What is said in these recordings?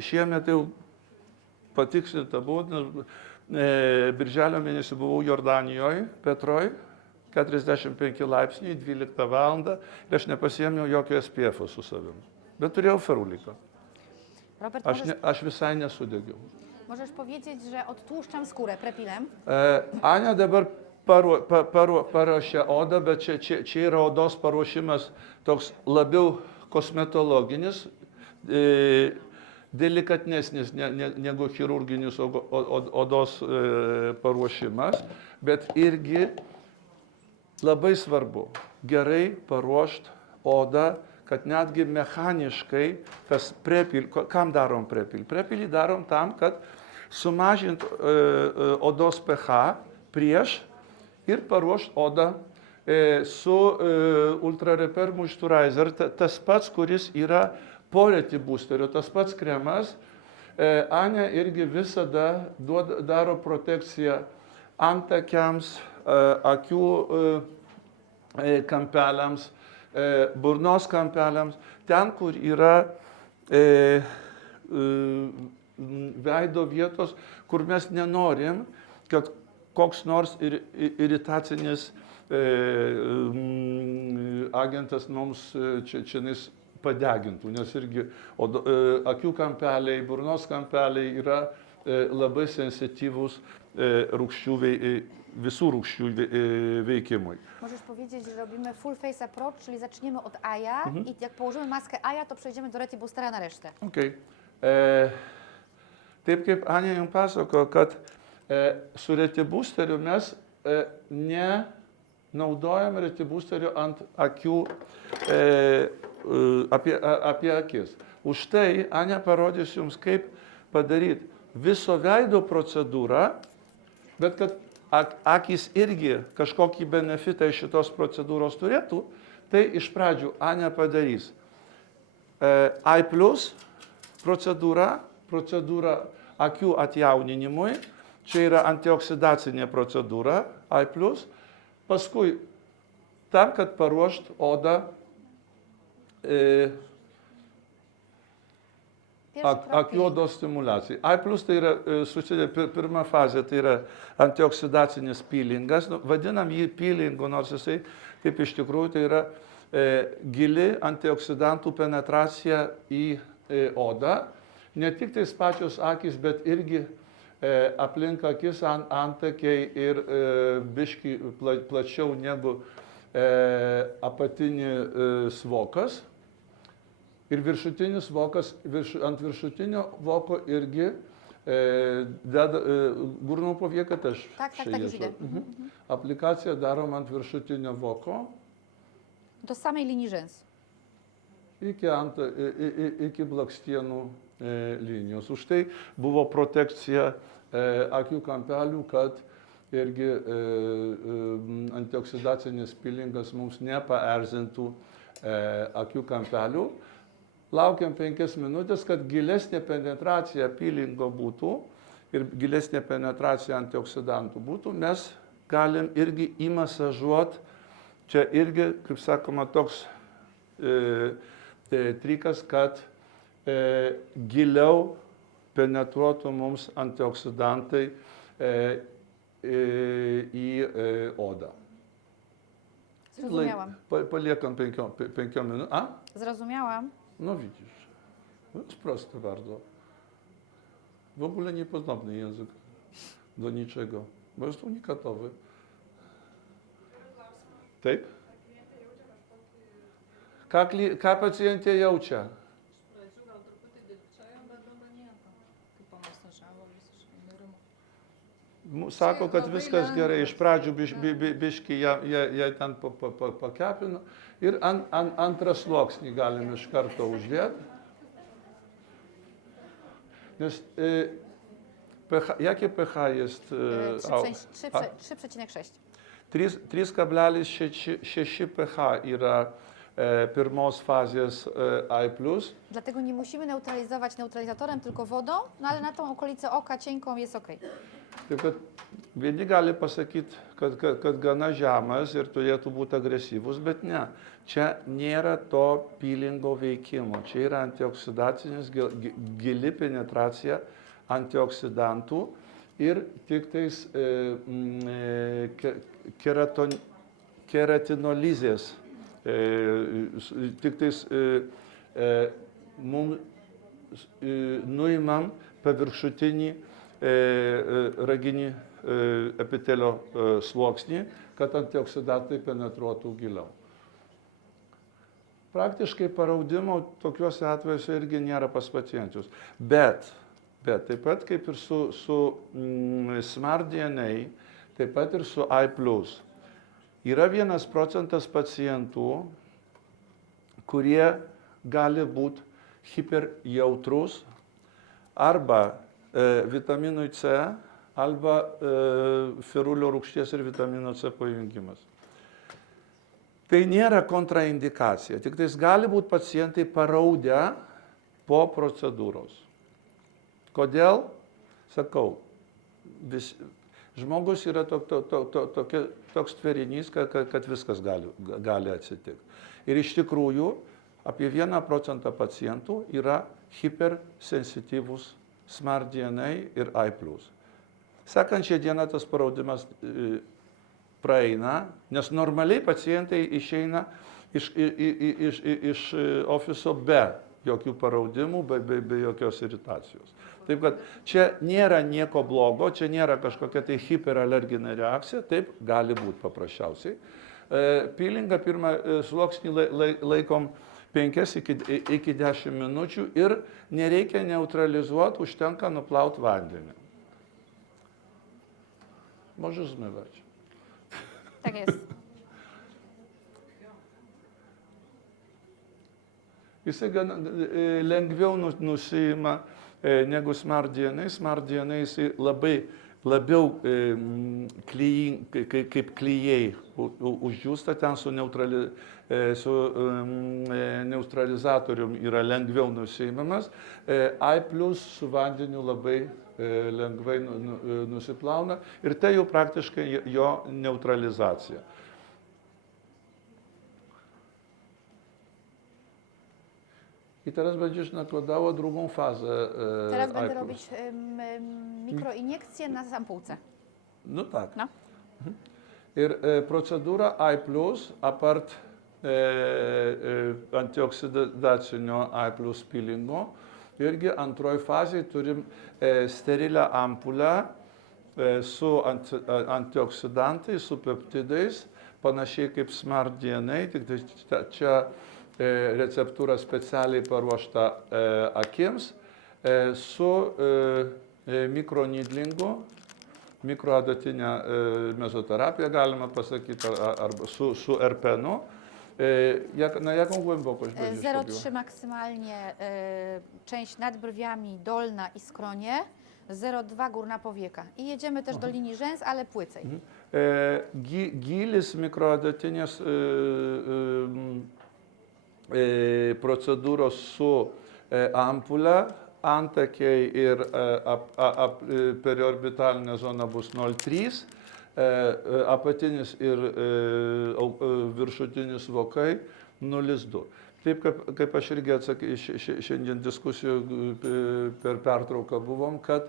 šiemet jau patikslinta buvo, birželio mėnesį buvau Jordanijoje, Petroj, 45 laipsniai, 12 valandą ir aš nepasiėmiau jokio SPF su savimi. Bet turėjau feruliką. Robert, Aš visai nesudegiau. możesz powiedzieć, że odtłuszczam skórę prepilem? Ania dabar paruošė odą, bet čia yra odos paruošimas toks labiau kosmetologinis, delikatnesnis negu chirurginis odos paruošimas, bet irgi labai svarbu gerai paruošti odą, kad netgi mechaniškai tas prepil, kam darom prepil? Prepilį darom tam, kad sumažint odos pH prieš ir paruošti odą su Ultra Repair Moisturizer, tas pats, kuris yra po Retiboosteriu, tas pats kremas. Ania irgi visada daro protekciją antakiams, akių kampeliams, burnos kampeliams, ten, kur yra veido vietos, kur mes nenorim, kad koks nors iritacinis agentas mums čianais padegintų, nes irgi akių kampeliai, burnos kampeliai yra labai sensytyvus visų rūgščių veikimui. Możesz powiedzieć, że robimy full face approach, czyli zaczniemy od AJA i jak położymy maskę AJA, to przejdziemy do Retiboostera na resztę. Okay. Taip kaip Ania jums pasako, kad su Retiboosteriu mes nenaudojam Retiboosteriu ant akių apie akis. Už tai Ania parodys jums, kaip padaryti viso veido procedūrą, bet kad akis irgi kažkokį benefitą iš šitos procedūros turėtų, tai iš pradžių Ania padarys I+ procedūra akių atjauninimui, čia yra antioksidacinė procedūra, I+, paskui tam, kad paruošt odą akių odos stimulacijai. I+ tai yra susideda pirma fazė, tai yra antioksidacinis peelingas, vadinam jį peelingu, nors jisai taip iš tikrųjų tai yra gili antioksidantų penetracija į odą. Ne tik tais pačios akys, bet irgi aplink akis antakiai ir biški plačiau negu apatinis vokas. Ir viršutinis vokas, ant viršutinio voko irgi deda górną powiekę też. Tak, już idę. Aplikację darom ant viršutinio voko. Do samej linii rzęs. Iki blakstienų linijos. Už tai buvo protekcija akių kampelių, kad irgi antioksidacinis peelingas mums nepaerzintų akių kampelių. Laukiam 5 minutės, kad gilesnė penetracija peelingo būtų ir gilesnė penetracija antioksidantų būtų, mes galim irgi įmasažuoti, čia irgi, kaip sakoma, toks trikas, kad giliau penetruotų mums antioksidantai į odą. Zrozumiałam. Paliekam 5 minut. A? Zrozumiałam. No widzisz, to jest proste bardzo. W ogóle niepodobny język do niczego, bo jest unikatowy. Taip? Ką pacjentė jaučia? Sako, kad viskas gerai, iš pradžių biški jie ten pakepino ir antrą sluoksnį galim iš karto uždėti. Nes jakie pH jest? 3,6. 3,6 pH yra pirmos fazės I+. Dlatego nie musimy neutralizować neutralizatorem, tylko wodą, no ale na tą okolicę oka cienką jest ok. Taip kad vieni gali pasakyti, kad gana žemas ir turėtų būti agresyvus, bet ne. Čia nėra to pilingo veikimo. Čia yra antioksidacinis, gili penetracija antioksidantų ir tik tais keratinolizės. Tik tais mums nuimam paviršutinį raginį epitelio sluoksnį, kad antioksidantai penetruotų giliau. Praktiškai paraudimo tokiuose atvejuose irgi nėra pas pacientus. Bet taip pat kaip ir su Smart DNA, taip pat ir su I+. Yra 1% pacientų, kurie gali būti hiperjautrus arba vitaminui C, arba ferulio rūgšties ir vitamino C pajungimas. Tai nėra kontraindikacija, tik tais gali būti pacientai paraudę po procedūros. Kodėl? Sakau, žmogus yra toks tverinys, kad viskas gali atsitikti. Ir iš tikrųjų apie 1% pacientų yra hipersensityvus Smart DNA ir I+. Sekančią dieną tas paraudimas praeina, nes normaliai pacientai išeina iš ofiso be jokių paraudimų, be jokios iritacijos. Taip kad čia nėra nieko blogo, čia nėra kažkokia tai hiperalerginė reakcija, taip gali būti paprasčiausiai. Pilingą pirmą sluoksnį laikom 5 iki 10 minučių ir nereikia neutralizuoti, užtenka nuplauti vandenį. Może zmywać. Tak jest. Jisai lengviau nusiima negu Smart DNA. Smart DNA jisai labiau kaip klijai uždžiūsta, ten su neutralizatorium yra lengviau nusiimamas. I+ su vandeniu labai lengvai nusiplauna ir tai jau praktiškai jo neutralizacija. I teraz będziesz nakładało drugą fazę. Teraz będę robić mikroiniekcje na ampułce. No tak. No. Ir procedūra I+, apart antioksidacinio I+ pilingo, irgi antroji fazėje turim sterilę ampulę su antioksidantais, su peptidais, panašiai kaip Smart DNA, tik čia receptūra specialiai paruošta akims, su mikronidlingu, mikroadatinę mezoterapię galima pasakyti, arba su RPN-u. Na jaką głębokość będziesz 0,3 maksymalnie część nad brwiami dolna i skronie, 0,2 górna powieka. I jedziemy też do linii rzęs, ale płycej. Gilis mikroadatinės procedūros su ampule, antakiai ir periorbitalinė zona bus 0,3, apatinis ir viršutinis vokai 0,2. Taip kaip aš irgi šiandien diskusijų per pertrauką buvom, kad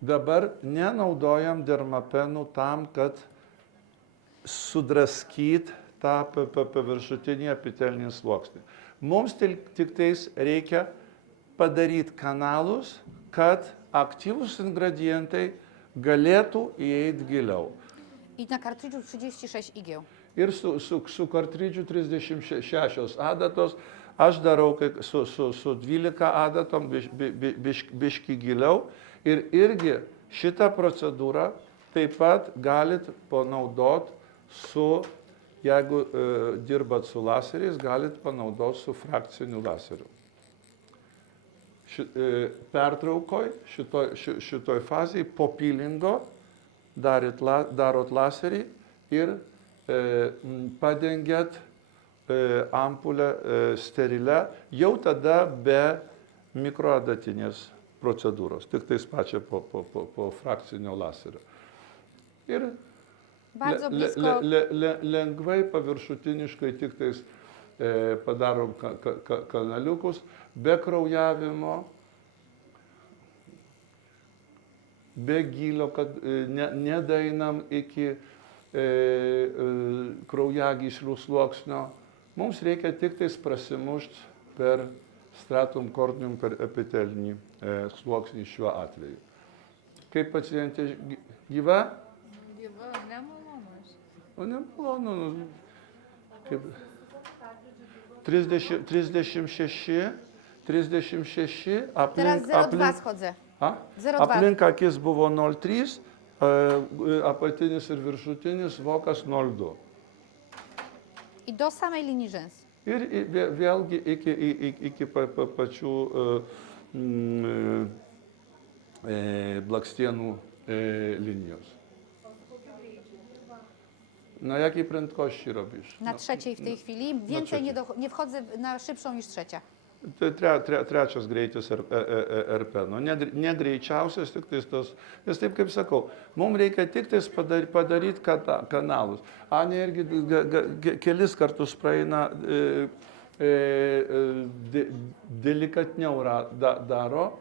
dabar nenaudojam dermapenų tam, kad sudraskyt tą paviršutinį epitelinį sluoksnį. Mums tik tais reikia padaryti kanalus, kad aktyvūs ingredientai galėtų įeiti giliau. I na kartridżu 36 igieł. Ir su kartridžiu 36 adatos, aš darau su 12 adatom biški giliau. Ir irgi šitą procedūrą taip pat galit panaudoti jeigu dirbat su laseriais, galit panaudoti su frakciniu laseriu. Pertraukoj, šitoj fazėje po pilingo darot laserį ir padengiat ampulę sterilę, jau tada be mikroadatinės procedūros, tik tais pačią po frakcinio laserio. Ir Bardzo blisko. lengvai paviršutiniškai tik tais padarom kanaliukus, be kraujavimo, be gylio, kad nedainam iki kraujagyslių sluoksnio. Mums reikia tik tais prasimušti per stratum corneum, per epitelinį sluoksnį šiuo atveju. Kaip pacientė gyva? Gyva, nemalonu. O nemalonu. Kaip 36, Teraz 0,2 schodzę. 0,2. Aplink akis buvo 0,3, apatinis ir viršutinis vokas 0,2. I do samej linii rzęs. Ir vėlgi iki pačių blakstienų linijos. Na jakiej prędkości robisz? Na trzeciej w tej chwili. Więcej nie wchodzę na szybszą niż trzecia. Trečias greitis RP. Nu, ne greičiausias, tik tais tos, nes taip kaip sakau, mums reikia tik tais padaryti kanalus. Ane irgi kelis kartus praeina, delikatniau daro,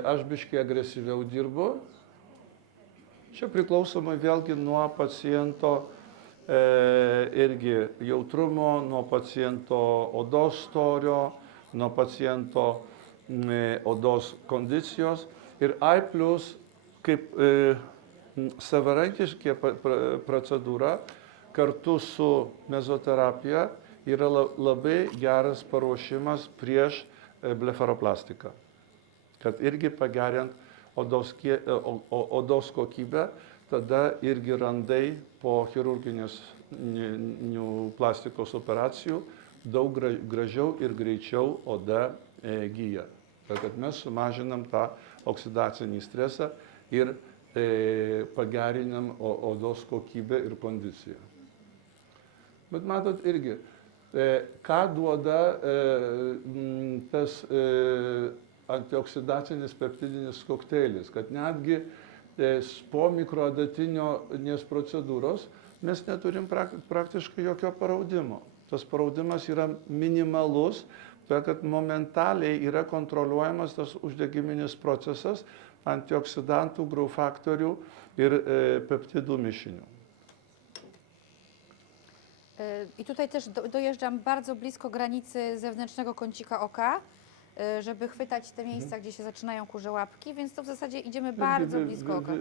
aš biškai agresyviau dirbu. Čia priklausomai vėlgi nuo paciento irgi jautrumo, nuo paciento odos storio, nuo paciento odos kondicijos. Ir A+, kaip savarankiška procedūra kartu su mezoterapija yra labai geras paruošimas prieš blefaroplastiką. Kad irgi pagerint odos kokybę, tada irgi randai po chirurginės plastikos operacijų daug gražiau ir greičiau oda gyja. Kad mes sumažinam tą oksidacinį stresą ir pagerinam odos kokybę ir kondiciją. Bet matot irgi, ką duoda tas antioksidacinis peptidinis kokteilis, kad netgi po mikroadatinės procedūros mes neturim praktiškai jokio paraudimo. Tas paraudimas yra minimalus, kad momentaliai yra kontroliuojamas tas uždegiminis procesas antioksidantų, growth faktorių ir peptidų mišinių. I tutaj też dojeżdżam bardzo blisko granicy zewnętrznego kącika oka, żeby chwytać te miejsca, gdzie się zaczynają kurze łapki, więc to w zasadzie idziemy bardzo blisko oka.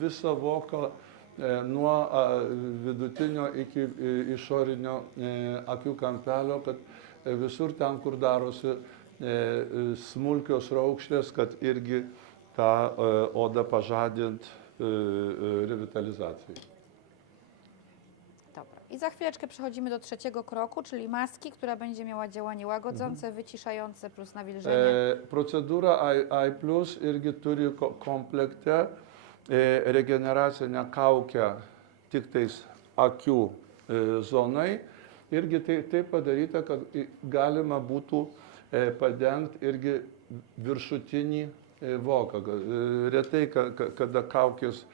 Visą voką nuo vidutinio iki išorinio akių kampelio, kad visur ten, kur darosi smulkios raukšlės, kad irgi tą odą pažadint rewitalizacijai. Dobra. I za chwileczkę przechodzimy do trzeciego kroku, czyli maski, która będzie miała działanie łagodzące, wyciszające plus nawilżenie. Procedūra AI+ irgi turi komplekte regeneracinę kaukę tik tais akių zonai. Irgi tai padaryta, kad galima būtų padengti irgi viršutinį voką. Retai, kada kaukės,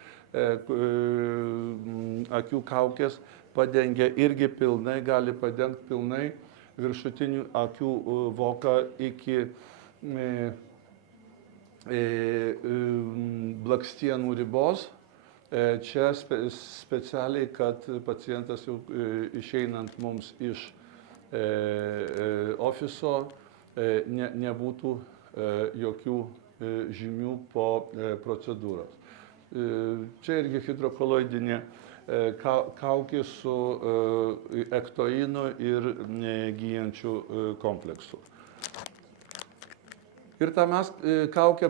akių kaukės padengia irgi pilnai, gali padengti pilnai viršutinių akių voką iki blakstienų ribos. Čia specialiai, kad pacientas jau išeinant mums iš ofiso nebūtų jokių žymių po procedūros. Čia irgi hidrokoloidinė kaukė su ektoinu ir gyjančių kompleksu. Ir tą mes kaukę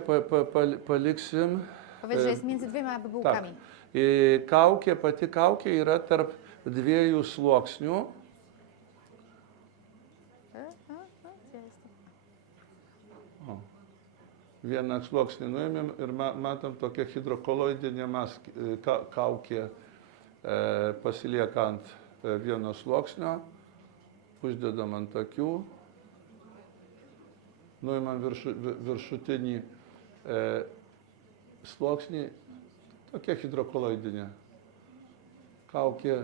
paliksim. Powiedz, że jest między dwiema bułkami. Kaukė, pati kaukė yra tarp dviejų sluoksnių. Vieną sluoksnį nuėmėm ir matom tokią hidrokoloidinę kaukė pasilieka ant vieno sluoksnio, uždedam ant akių nuimam viršutinį sluoksnį, tokia hidrokoloidinė kaukė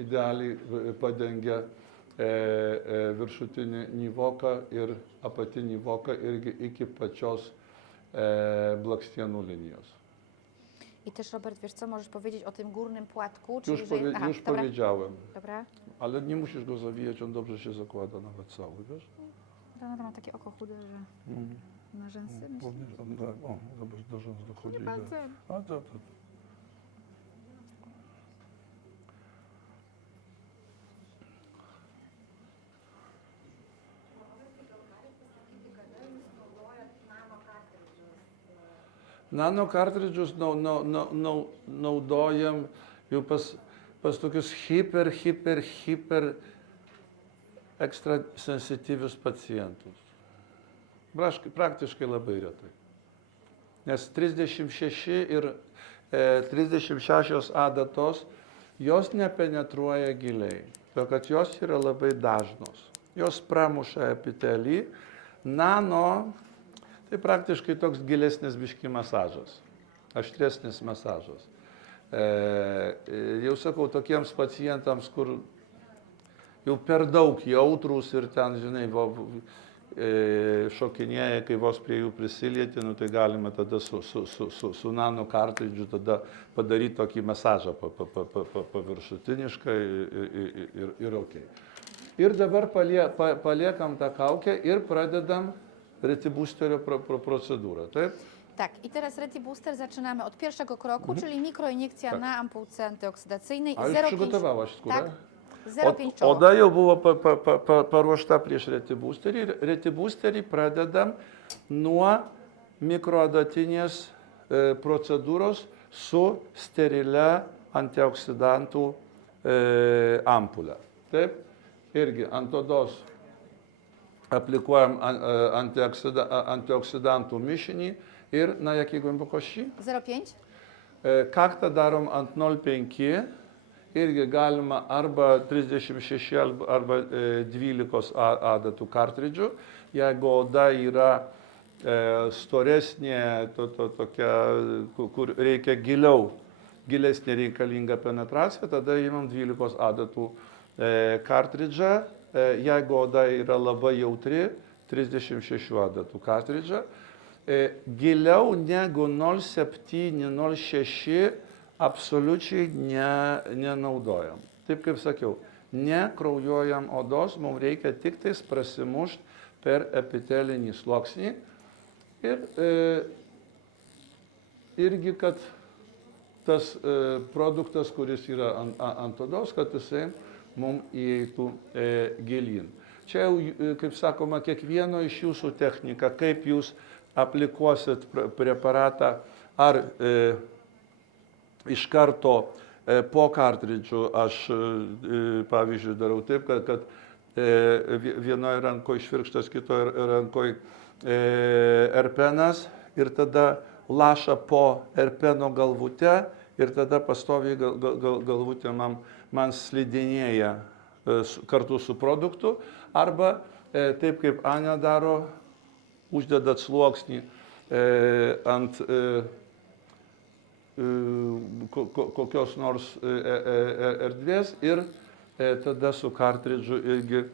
idealiai padengia viršutinį voką ir apatinį voką irgi iki pačios blakstienų linijos. I też, Robert, wiesz co, możesz powiedzieć o tym górnym płatku? Już, już dobra. powiedziałem, Dobra. ale nie musisz go zawijać, on dobrze się zakłada nawet cały, wiesz? Ten ma takie oko chude, że na rzęsy. O, zobacz, do rzęs dochodzi. Nie bardzo. A to. Nano kartridžus naudojam jau pas tokius hiper ekstra sensityvius pacientus. Praktiškai labai retai. Nes 36 ir 36 adatos, jos nepenetruoja giliai, todėl kad jos yra labai dažnos. Jos pramuša epitelį, nano, tai praktiškai toks gilesnis biški masažas, aštresnis masažas. Jau sakau, tokiems pacientams, kur jau per daug jautrūs ir ten, žinai, šokinėja, kai vos prie jų prisilieti, nu, tai galima tada su nano kartridžu tada padaryti tokį masažą paviršutiniškai ir ok. Ir dabar paliekam tą kaukę ir pradedam retiboosterio procedurę, tak? Tak, i teraz retibooster zaczynamy od pierwszego kroku, czyli mikroiniekcja Tak. na ampułce antyoksydacyjnej. A już przygotowałaś skórę? Tak, 0,5 czoło. Oda jau buvo paruošta prieš retiboosterį. Retiboosterį pradedam nuo mikroadatinės procedūros su sterilia antioksidantų ampulė. Taip, irgi ant odos aplikuojam antioksidantų mišinį ir na jakiej głębokości? 0,5? Kaktą darom ant 0,5. Irgi galima arba 36 arba 12 adatų kartridžių. Jeigu oda yra storesnė, tokia, kur reikia gilesnė reikalinga penetracija, tada imam 12 adatų kartridžą. Jeigu oda yra labai jautri, 36 adatų kartridžą. Giliau negu 0,7-0,6 absoliučiai nenaudojam. Taip kaip sakiau, nekraujuojam odos, mums reikia tik tais prasimušti per epitelinį sluoksnį ir irgi, kad tas produktas, kuris yra ant odos, kad jisai mums įeitų gilyn. Čia jau, kaip sakoma, kiekvieno iš jūsų technika, kaip jūs aplikuosit preparatą, ar iš karto po kartridžių aš, pavyzdžiui, darau taip, kad vienoje rankoje švirkštas, kitoje rankoje erpenas ir tada laša po erpeno galvutę ir tada pastoviai galvutė man slidinėja kartu su produktu. Arba taip kaip Ania daro, uždedat sluoksnį ant kokios nors erdvės ir tada su kartridžu irgi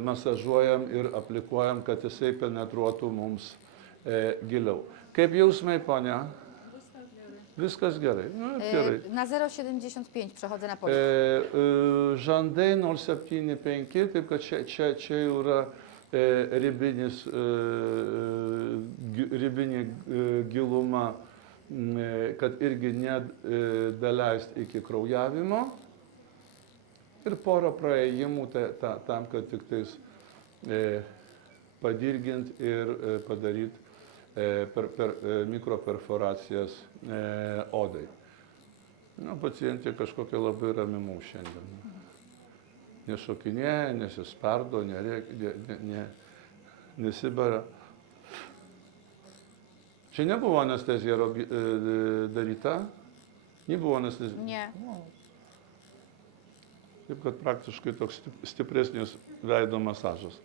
masažuojam ir aplikuojam, kad jisai penetruotų mums giliau. Kaip jausmai, ponia? Viskas gerai. Nu, gerai. Na 0,75 przechodzę na policzek. Žandai 0,75, taip kad čia jau yra ribinė giluma, kad irgi nedaleist iki kraujavimo. Ir porą praėjimų tam, kad tik tais padirgint ir padaryti per mikroperforacijas odai. Nu, pacientė kažkokia labai rami mums šiandien. Nešokinėja, nesispardo, nesibara. Čia nebuvo anestezija daryta? Nebuvo anestezija? Nie. Taip, kad praktiškai toks stipresnis veido masažas.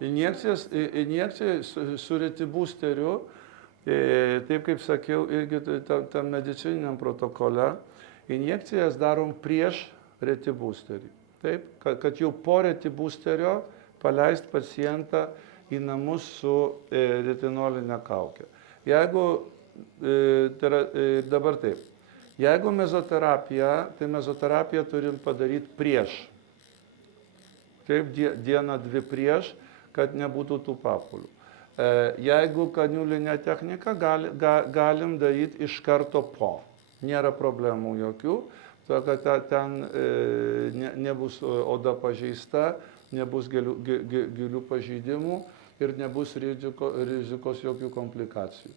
Injekcija su retibusteriu, taip kaip sakiau, irgi tam medicininiam protokole, injekcijas darom prieš retibusterį. Taip, kad jau po retibusterio paleist pacientą į namus su retinolinė kaukė. Jeigu, dabar taip, jeigu mezoterapija, tai mezoterapiją turim padaryti prieš. Taip, dieną dvi prieš, kad nebūtų tų papulių. Jeigu kaniulinė technika, galim daryti iš karto po. Nėra problemų jokių, to kad ten nebus oda pažeista, nebus gilių pažeidimų ir nebus rizikos jokių komplikacijų.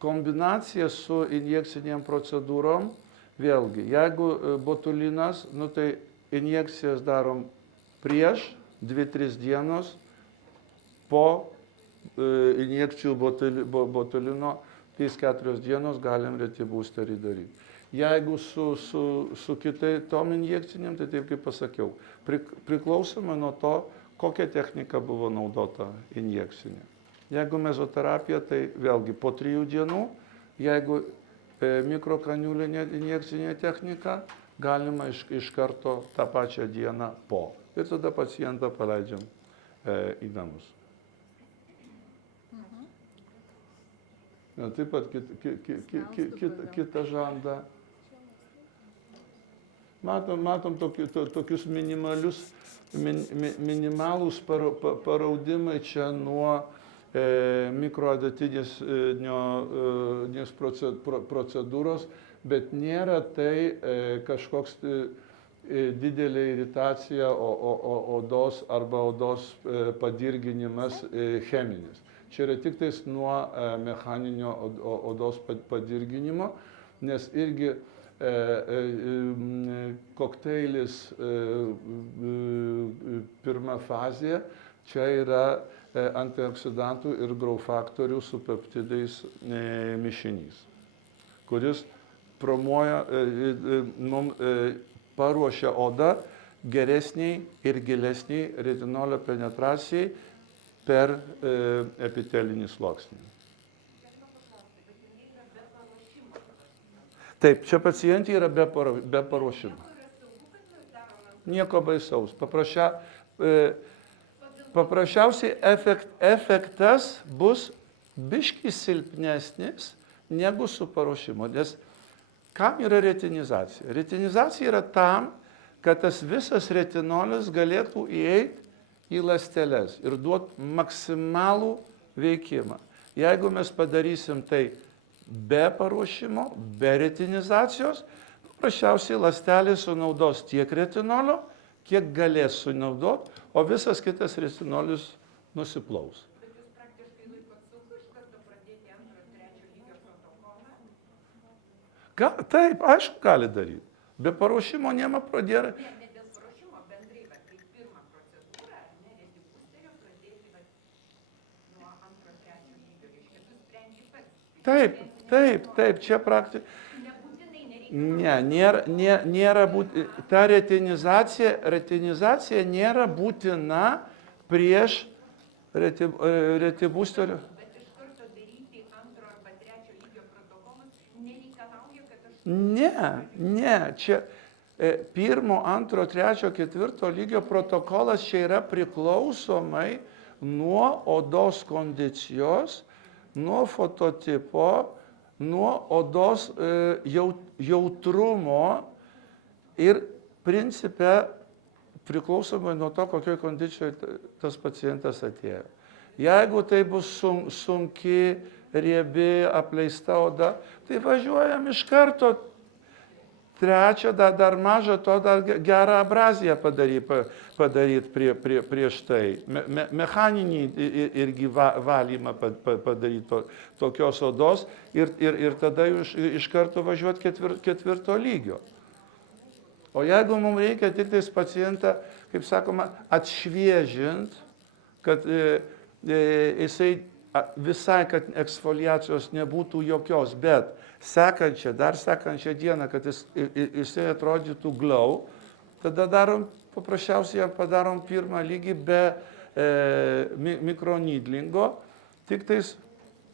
Kombinacija su injekcinėm procedūrom, vėlgi, jeigu botulinas, tai injekcijas darom prieš 2-3 dienos, po injekcijų botulino 3-4 dienos galim retibusterį daryti. Jeigu su kitai tom injekcinėm, tai taip kaip pasakiau, priklausoma nuo to, kokia technika buvo naudota injekcinė. Jeigu mezoterapija, tai vėlgi po 3 dienų, jeigu mikrokaniulinė injekcinė technika, galima iš karto tą pačią dieną po. Ir tada pacientą paleidžiam į namus. Taip pat kitą žandą. Matom tokius minimalūs paraudimai čia nuo mikroadatinės procedūros, bet nėra tai kažkoks didelė iritacija odos arba odos padirginimas cheminis. Čia yra tik tais nuo mechaninio odos padirginimo, nes irgi kokteilis pirma fazė, čia yra antioksidantų ir graufaktorių su peptidais mišinys, kuris paruošia odą geresniai ir gilesniai retinolio penetracijai per epitelinį sluoksnį. Taip, čia pacientė yra be paruošimo. Nieko baisaus. Paprasčiausiai efektas bus biškį silpnesnis negu su paruošimu. Nes kam yra retinizacija? Retinizacija yra tam, kad tas visas retinolis galėtų įeiti į ląsteles ir duoti maksimalų veikimą. Jeigu mes padarysim tai be paruošimo, be retinizacijos, paprasčiausiai ląstelės sunaudos tiek retinolio, kiek galės sunaudoti, o visas kitas retinolis nusiplaus. Bet jūs praktiškai laikot sunku iš karto pradėti 2-3 lygio protokolą? Taip, aišku, gali daryti. Be paruošimo niema pradėra. Ne dėl paruošimo, bendrai, bet kaip pirmą procedūrą, retibusterio pradėti nuo 2-3 lygio, reiškia, tu sprendi pats. Taip, čia praktiškai. Nebūtinai nereikia. Nėra ta retinizacija nėra būtina prieš retibusterio. Bet iš karto daryti 2 arba 3 lygio protokolus nereikalauja, kad aš... Ne, čia 1, 2, 3, 4 lygio protokolas čia yra priklausomai nuo odos kondicijos, nuo fototipo, nuo odos jautrumo ir principe priklausomai nuo to, kokioje kondicijoje tas pacientas atėjo. Jeigu tai bus sunki, riebi, apleista oda, tai važiuojam iš karto 3, dar mažą to, dar gerą abraziją padaryti prieš tai. Mechaninį irgi valymą padaryti tokios odos ir tada iš karto važiuoti 4 lygio. O jeigu mums reikia tik tais pacientą, kaip sakoma, atšviežinti, kad jisai visai, kad eksfoliacijos nebūtų jokios, bet dar sekančią dieną, kad jisai atrodytų glau, tada paprasčiausiai padarom 1 lygį be mikronydlingo, tik tais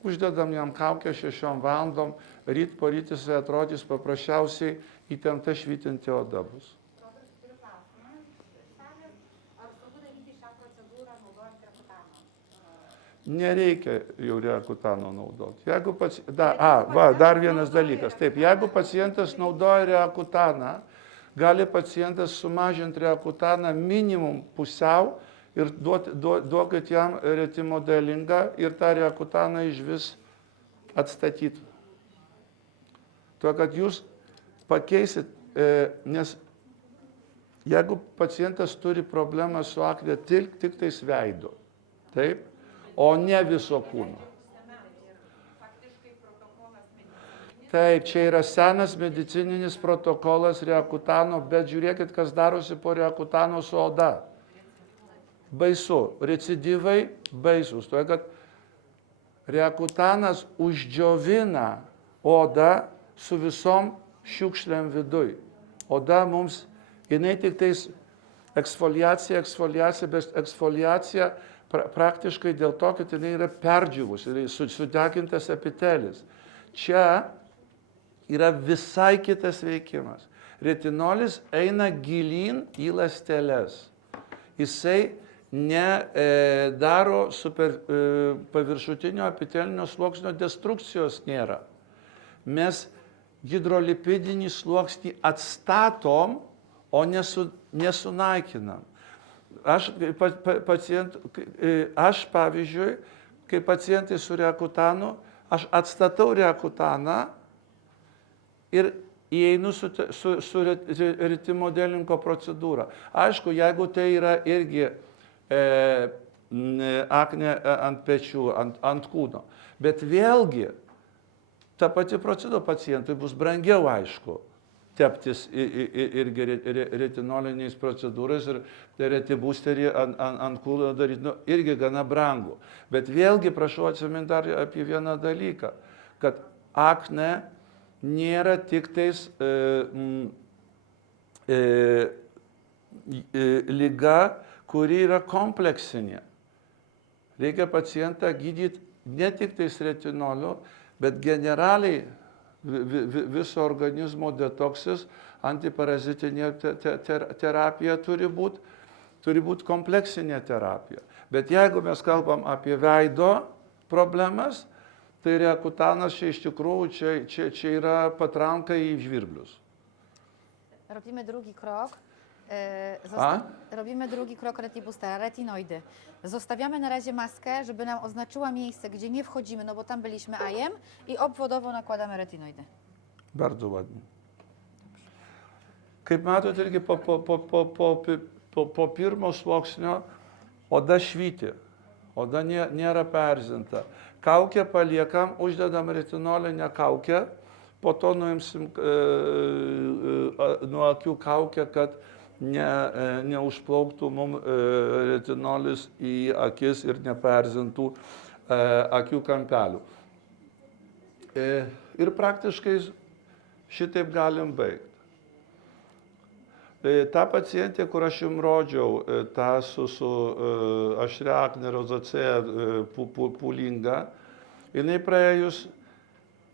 uždedam jam kaukę 6 valandom, ryt po ryt jisai atrodys paprasčiausiai įtempta švytinti oda bus. Robertas, turiu klausimą. Salės, ar saugu daryti šią procedūrą naudojant rekutaną? Nereikia jau reakutano naudoti. Jeigu dar vienas dalykas. Taip, jeigu pacientas naudoja reakutaną, gali pacientas sumažinti reakutaną minimum pusiau ir duokit jam retimodelingą ir tą reakutaną iš vis atstatytų. Tuo, kad jūs pakeisit, nes jeigu pacientas turi problemą su akne tik tais veido, taip, o ne viso kūno. Faktiškai protokolas medicininis. Taip, čia yra senas medicininis protokolas reakutano, bet žiūrėkit, kas darosi po reakutano su oda. Baisu, recidyvai baisus, tuo, kad reakutanas uždžiovina odą su visom šiukšlėm viduj. Oda mums, jinai tik tais eksfoliacija, bet eksfoliacija praktiškai dėl to, kad jinai yra perdžiūvus, yra sudegintas epitelis. Čia yra visai kitas veikimas. Retinolis eina gilyn į ląsteles. Jisai nedaro paviršutinio epitelinio sluoksnio destrukcijos nėra. Mes hidrolipidinį sluoksnį atstatom, o nesunaikinam. Aš, pavyzdžiui, kai pacientai su reakutanu, aš atstatau reakutaną ir įeinu su retimodelingo procedūra. Aišku, jeigu tai yra irgi akne ant pečių, ant kūno. Bet vėlgi, ta pati procedūra pacientui bus brangiau, aišku, teptis irgi retinoliniais procedūrais ir retibusterį ant kūno daryti, irgi gana brangu. Bet vėlgi prašau atsiminti dar apie vieną dalyką, kad akne nėra tik tais liga, kuri yra kompleksinė. Reikia pacientą gydyti ne tik tais retinoliu, bet generaliai viso organizmo detoksis, antiparazitinė terapija turi būti kompleksinė terapija. Bet jeigu mes kalbam apie veido problemas, tai reakutanas čia iš tikrųjų čia yra patranka į żwirblius. Robimy drugi krok. Robimy drugi krok retibustera, retinoidy. Zostawiamy na razie maskę, żeby nam oznaczyła miejsce, gdzie nie wchodzimy, no bo tam byliśmy ajem i obwodowo nakładamy retinoidy. Bardzo ładnie. Kaip matote, irgi po pirmo sluoksnio oda švyti, oda nėra perzinta. Kaukę paliekam, uždedam retinolinę kaukę, po to nuimsim nuo akių kaukę, kad neužplauktų mums retinolis į akis ir neperzintų akių kampelių. Ir praktiškai šitaip galim baigti. Ta pacientė, kur aš jums rodžiau, ta su ašria akne rozacea pūlinga, jinai praėjus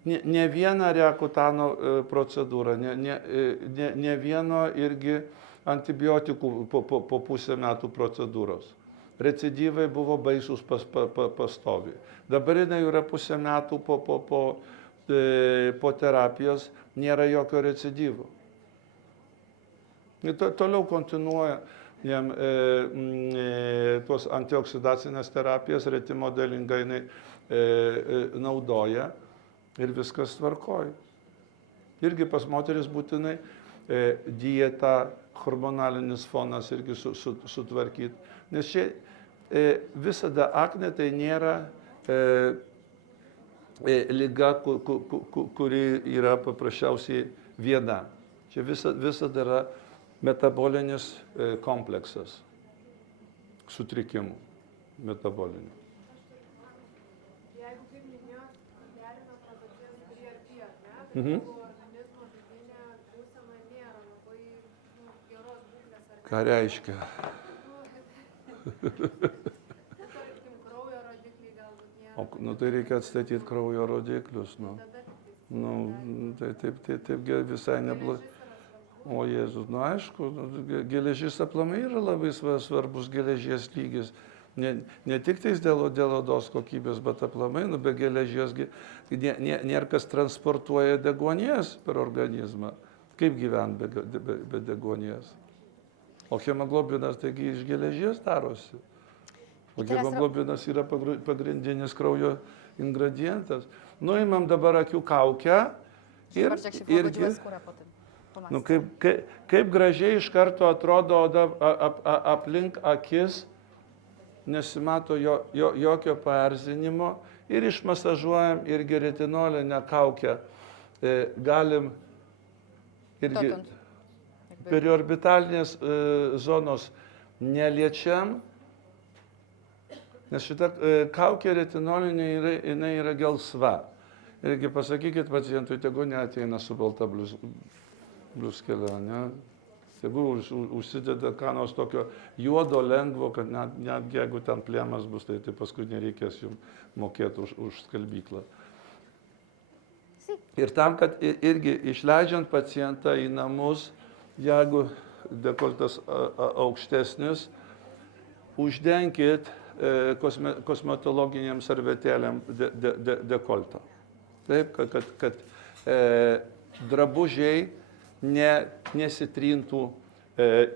ne vieną reakutano procedūrą, ne vieno irgi antibiotikų po pusę metų procedūros. Recidyvai buvo baisus pastoviai. Dabar jinai yra pusę metų po terapijos, nėra jokio recidyvo. Toliau kontinuoja jam tuos antioksidacinės terapijas, retimodelingą jinai naudoja ir viskas tvarkoja. Irgi pas moteris būtinai dieta, hormonalinis fonas irgi sutvarkyti. Nes čia visada akne tai nėra liga, kuri yra paprasčiausiai viena. Čia visada yra metabolinis kompleksas sutrikimų metabolinių. Jeigu, kaip minėjot, derina prozacies priartėja, ne? Tai organizmo vidinė būsena nėra labai geros būklės. Ką reiškia? Tarkim, kraujo rodikliai galbūt nėra. Nu, tai reikia atstatyti kraujo rodiklius. Nu. Tada tiktai Nu, taip visai neblogai. O Jėzus, nu aišku, geležis aplamai yra labai svarbus geležies lygis. Ne tik tais dėl odos kokybės, bet aplamai, nu, be geležies nėra kas transportuoja deguonies per organizmą. Kaip gyventi be deguonies? O hemoglobinas taigi iš geležies darosi. O hemoglobinas yra pagrindinis kraujo ingredientas. Nuimam dabar akių kaukę ir Zobaczcie, jak się pogodziła skóra po tym. Po nu, masce. kaip gražiai iš karto atrodo oda aplink akis, nesimato jokio paerzinimo ir išmasažuojam irgi retinolinę kaukę. Galim irgi Dotąd. Jakby periorbitalinės zonos neliečiam, nes šita kaukė retinolinė jinai yra gelsva. Irgi pasakykit pacientui, tegu neateina su balta bliuskele, ne? Tegu užsideda ką nors tokio juodo, lengvo, kad net jeigu ten plėmas bus, tai paskui nereikės jums mokėti už skalbyklą. Ir tam, kad irgi išleidžiant pacientą į namus, jeigu dekoltas aukštesnis, uždenkit kosmetologinėm servetėlėm dekoltą. Taip, kad drabužiai nesitrintų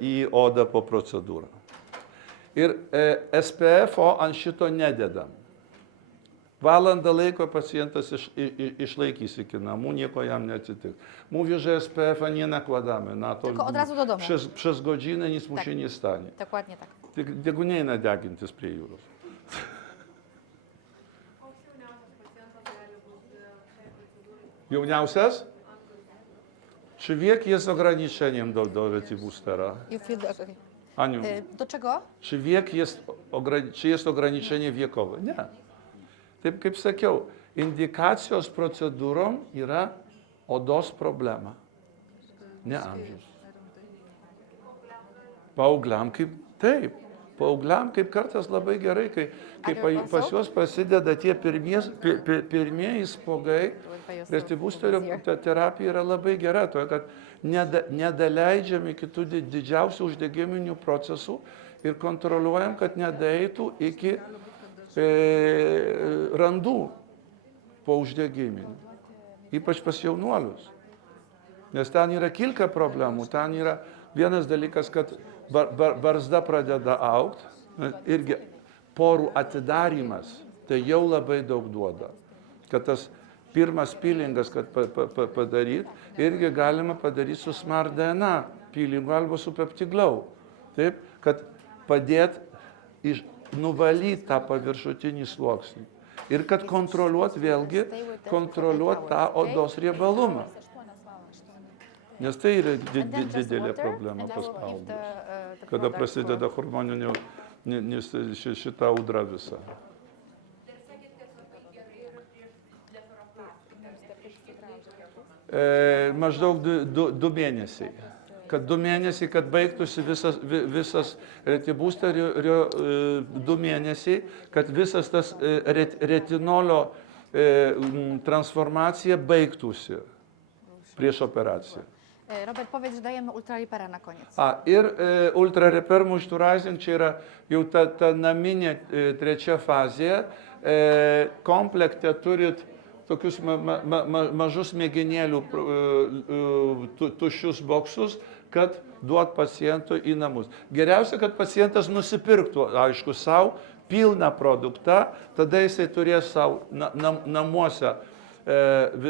į odą po procedūrą. Ir SPF-o ant šito nededam. Valandą laiko pacientas išlaikys iki namų, nieko jam neatsitiks. Mówi, że SPF-a nie nakładamy na to. Tylko od razu do domu. Przez godzinę nic mu Tak. się nie stanie. Dokładnie tak. Tegu neina degintis prie jūros. koks jauniausias pacientas gali būti šiai procedūrai. Jauniausias? Czy wiek jest ograniczeniem do retibustera? You feel okay. Aniu, Do czego? czy wiek jest ograniczenie wiekowe? Nie. Taip kaip sakiau, indikacijos procedūrom yra odos problema, ne amžius. Paaugliam kaip, taip, paaugliam kaip kartas labai gerai, kai pas juos prasideda tie pirmieji spuogai, retibusterio terapija yra labai gera, todėl kad nedaleidžiam iki tų didžiausių uždegiminių procesų ir kontroliuojam, kad nedaeitų iki randų po uždegiminių, ypač pas jaunuolius. Nes ten yra kilka problemų, ten yra vienas dalykas, kad barzda pradeda augti, irgi porų atidarymas, tai jau labai daug duoda. Kad tas pirmas pilingas, kad padaryt, irgi galima padaryti su Smart DNA pilingu arba su peptiglau. Taip, kad padėt nuvalyti tą paviršutinį sluoksnį. Ir kad vėlgi kontroliuot tą odos riebalumą. Nes tai yra didelė problema pas paauglius. Kada prasideda hormoninio šitą audrą visą. Ir sakėt, kad labai gerai yra prieš blefaroplastiką. Maždaug 2 mėnesiai. Kad 2 mėnesiai, kad baigtųsi visas retibusterio 2 mėnesiai, kad visas tas retinolio transformacija baigtųsi prieš operaciją. Robert, powiedz, że dajemy ultralipera na koniec. Ir ultra repair moisturizing čia yra jau ta naminė trečia fazė. Komplekte turit tokius mažus mėginėlių tuščius boksus, kad duot pacientui į namus. Geriausia, kad pacientas nusipirktų, aišku, savo pilną produktą, tada jisai turės savo namuose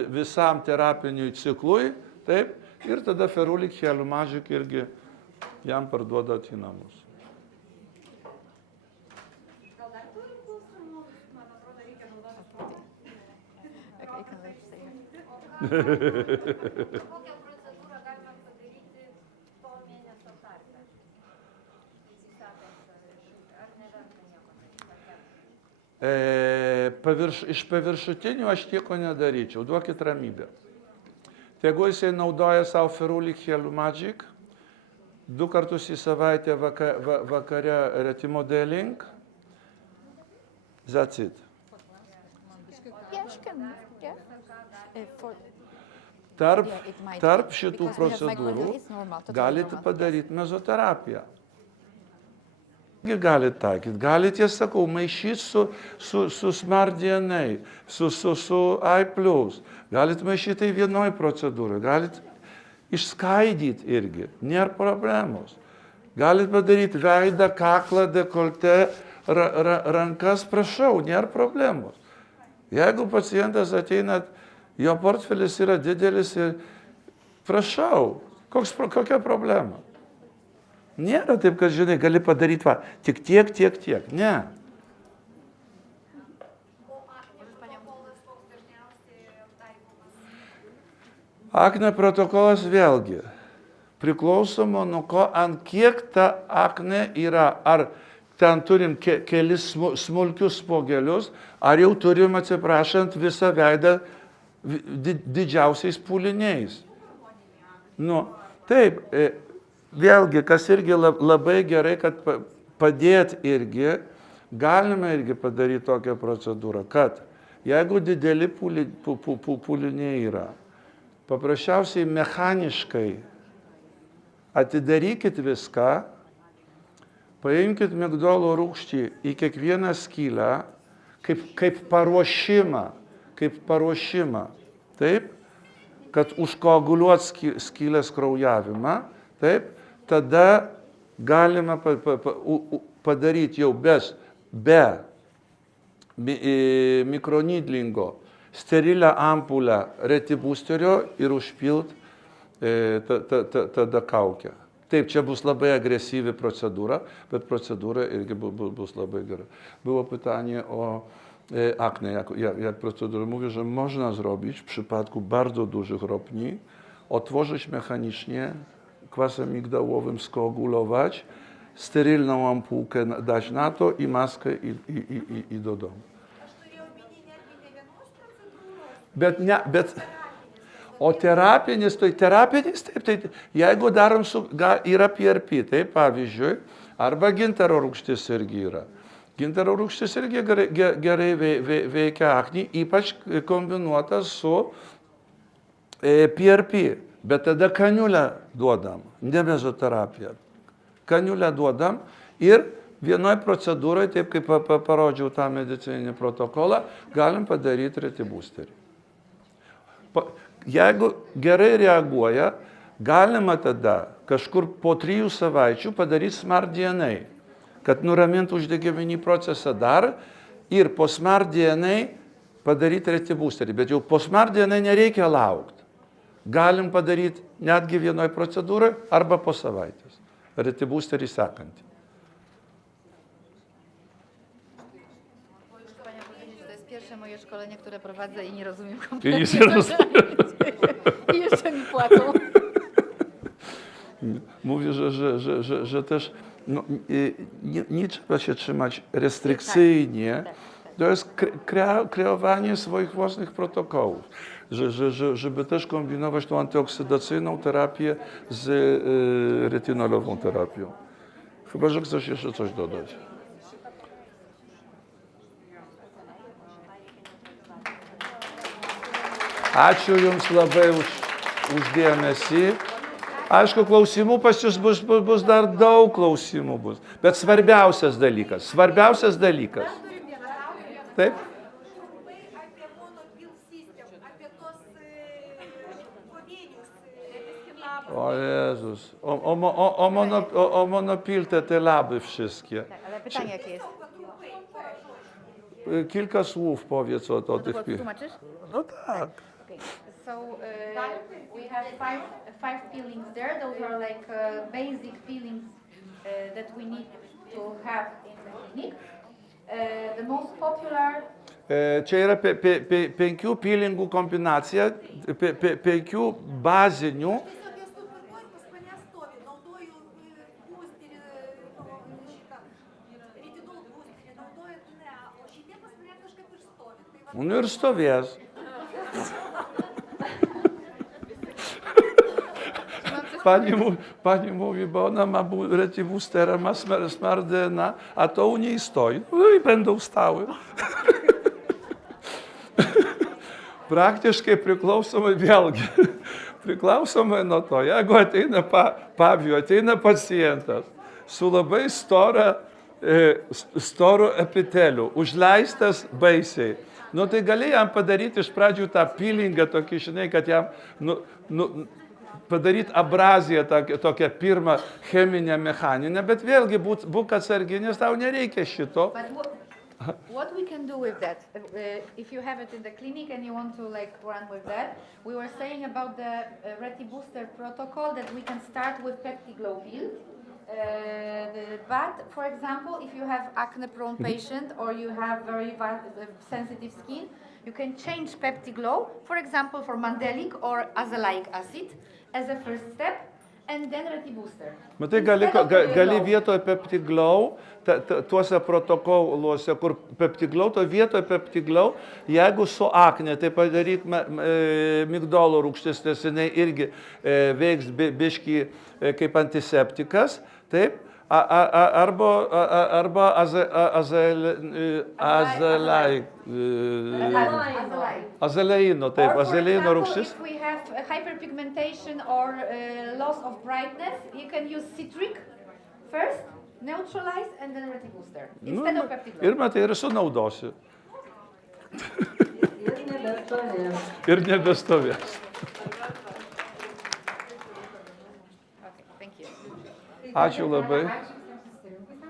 visam terapiniui ciklui, taip, ir tada Ferulic Heliumagic irgi jam parduodat į namus. Gal dar turim klausimų? Man atrodo, reikia naudoti progą. Okay, can I stay here? Kokią procedūrą galima padaryti to mėnesio tarpe? Įsisatant, ar neverta nieko daryti? Iš paviršutinių aš nieko nedaryčiau, duokit ramybę. Tegu jisai naudoja savo Ferulic Heliumagic, 2 kartus į savaitę vakare retimodeling. That's it. Yes, can, yeah. Tarp, Yeah, it might tarp be, šitų because we have procedūrų microneedle, it's normal, totally galite normal, padaryti mezoterapiją. Galite taikyti, galite, sakau, maišyti su Smart DNA, su I+, galite maišyti tai vienoj procedūrai, galite išskaidyti irgi, nėra problemos. Galite padaryti veidą, kaklą, dekoltę, rankas, prašau, nėra problemos. Jeigu pacientas ateina, jo portfelis yra didelis ir prašau, kokia problema? Nėra taip, kad, žinai, gali padaryti tik tiek. Ne. O aknės protokolas koks dažniausiai taikomas? Akne protokolas vėlgi priklausoma nuo ko, ant kiek ta akne yra. Ar ten turim kelis smulkius spogelius, ar jau turim, atsiprašant, visą veidą didžiausiais pūliniais. Nu, taip, vėlgi, kas irgi labai gerai, kad padėt irgi, galime irgi padaryti tokią procedūrą, kad jeigu dideli pūliniai yra, paprasčiausiai mechaniškai atidarykit viską, paimkit migdolo rūgštį į kiekvieną skylę, kaip paruošimą, taip, kad užkoaguliuot skylės kraujavimą, taip, tada galima padaryti jau be mikronidlingo sterilią ampulę retibusterio ir užpilt tada kaukę. Taip, čia bus labai agresyvi procedūra, bet procedūra irgi bus labai gera. Było pytanie o akne, jak procedurę. Mówię, że można zrobić w przypadku bardzo dużych ropni, otworzyć mechanicznie, kwasem migdałowym skoagulować, sterylną ampułkę dać na to i maskę i do domu. Aš turėjau omeny netgi ne vienos procedūros. Bet o terapinis, taip, tai jeigu darom yra PRP, tai pavyzdžiui, arba gintaro rūgštis irgi yra. Gintaro rūgštis irgi gerai veikia aknį, ypač kombinuota su PRP. Bet tada kaniulę duodam, ne mezoterapiją. Kaniulę duodam ir vienoj procedūrai, taip kaip parodžiau tą medicininį protokolą, galim padaryti retibusterį. Jeigu gerai reaguoja, galima tada kažkur po 3 savaičių padaryti Smart DNA, kad nuramintų uždegiminį procesą dar ir po Smart DNA padaryti retibusterį. Bet jau po Smart DNA nereikia laukti. Galim padaryti netgi vienoj procedūrai arba po savaitės. Retibusterį sekantį. Panie powiedzieć, że to jest pierwsze moje szkolenie, które prowadzę i nie rozumiem I kompletnie. nic nie rozumiem. I jeszcze mi płacą. Mówię, że też nie trzeba się trzymać restrykcyjnie. To jest kreowanie swoich własnych protokołów. Żeby też kombinować tą antyoksydacyjną terapię z retynolową terapią. Chyba że chcesz jeszcze coś dodać. Ačiū Jums labai už dėmesį. Aišku, klausimų pas Jūs bus dar daug klausimų bus. Bet svarbiausias dalykas. Taip? Trumpai apie monopil system, apie tos pavienius O Jezus. O monopiltę te laby wszystkie. Tak, ale pytanie jakie jest? Kilka słów powiedz o tych... Tłumaczysz? No tak. Okay. So we have five peelings there. Those are like basic peelings that we need to have in the clinic. The most popular. Čia yra 5 peelingų kombinacija, 5 bazinių. Tiesiog esu pirmoji, pas mane stovi, naudoju būsterį, šitą retidol būsterį, naudoju ne, o šitie pas mane kažkaip ir stovi. Tai va, Nu ir stovės. Mam coś Pani mówi, bo ona ma retibustera, ma smardyna, a to u niej stoi. No i będą stały. Praktiškai priklausomai vėlgi, priklausomai nuo to, jeigu ateina pavyzdžiui, ateina pacientas su labai storu epiteliu, užleistas baisiai, nu tai gali jam padaryti iš pradžių tą peelingą tokį, žinai, kad jam padaryti abraziją tokią pirmą cheminę, mechaninę, bet vėlgi būk atsarginis, tau nereikia šito. But what we can do with that, if you have it in the clinic and you want to like run with that, we were saying about the RetiBooster protocol that we can start with PeptiGlow pill. But for example, if you have acne-prone patient or you have very sensitive skin, you can change PeptiGlow, for example, for mandelic or azelaic acid as a first step, and then RetiBooster. Matai, gali vietoje PeptiGlow, tuose protokoluose, kur PeptiGlow, to vietoje PeptiGlow, jeigu su akne, tai padaryk migdolo rūgštis, nes jinai irgi veiks biškį kaip antiseptikas, taip, arba azeleino, taip, azeleino rūgštis. If we have hyperpigmentation or loss of brightness, you can use citric first, neutralize, and then RetiBooster instead of PeptiGlow. Ir matai, ir sunaudosiu. Ir nebestovės. Okay, thank you. Ačiū labai.